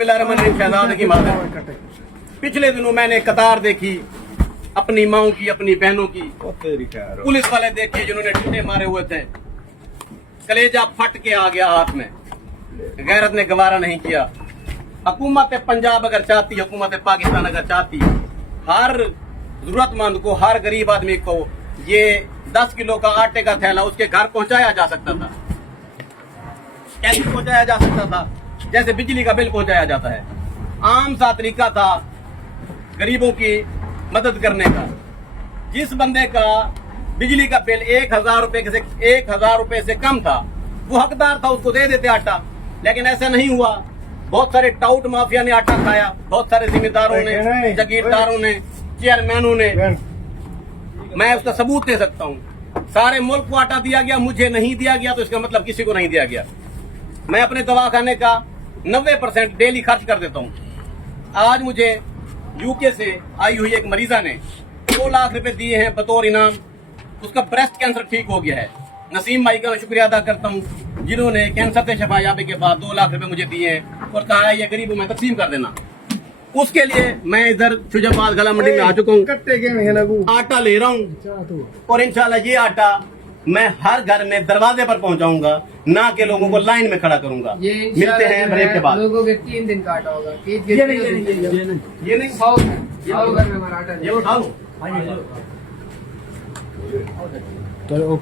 शहजादे की माता। पिछले दिनों मैंने कतार देखी अपनी माओ की, अपनी बहनों की। पुलिस वाले देखे जिन्होंने डंडे मारे हुए थे, कलेजा फट के आ गया हाथ में। गैरत ने गवारा नहीं किया। हुकूमत पंजाब अगर चाहती, हुकूमत पाकिस्तान अगर चाहती, हर जरूरतमंद को, हर गरीब आदमी को ये 10 किलो का आटे का थैला उसके घर पहुंचाया जा सकता था। कैसे पहुंचाया जा सकता था? जैसे बिजली का बिल पहुंचाया जाता है। आम सा तरीका था गरीबों की मदद करने का। जिस बंदे का बिजली का बिल 1,000 रुपए से कम था, वो हकदार था, उसको दे देते आटा। लेकिन ऐसा नहीं हुआ। बहुत सारे टाउट माफिया ने आटा खाया, बहुत सारे जिम्मेदारों ने, जागीरदारों ने, चेयरमैनों ने। मैं उसका सबूत दे सकता हूँ। सारे मुल्क को आटा दिया गया, मुझे नहीं दिया गया, तो इसका मतलब किसी को नहीं दिया गया। मैं अपने दवाखाने का 90% डेली खर्च कर देता हूँ। आज मुझे यूके से आई हुई एक मरीजा ने 2 लाख रुपए दिए हैं बतौर इनाम। उसका ब्रेस्ट कैंसर ठीक हो गया है। नसीम भाई का मैं शुक्रिया अदा करता हूँ, जिन्होंने कैंसर से शफायाबी के बाद 2 लाख रुपए मुझे दिए हैं और कहा है ये गरीबों में तकसीम कर देना। उसके लिए मैं इधर शुजाबाद गला मंडी में आ चुका हूँ, आटा ले रहा हूँ और इंशाल्लाह ये आटा मैं हर घर में दरवाजे पर पहुंचाऊंगा, ना के लोगों को लाइन में खड़ा करूंगा। मिलते हैं ब्रेक के बाद। लोगों के 3 दिन का आटा होगा। ये नहीं 100 घर में हमारा आटा ये उठा लो। तो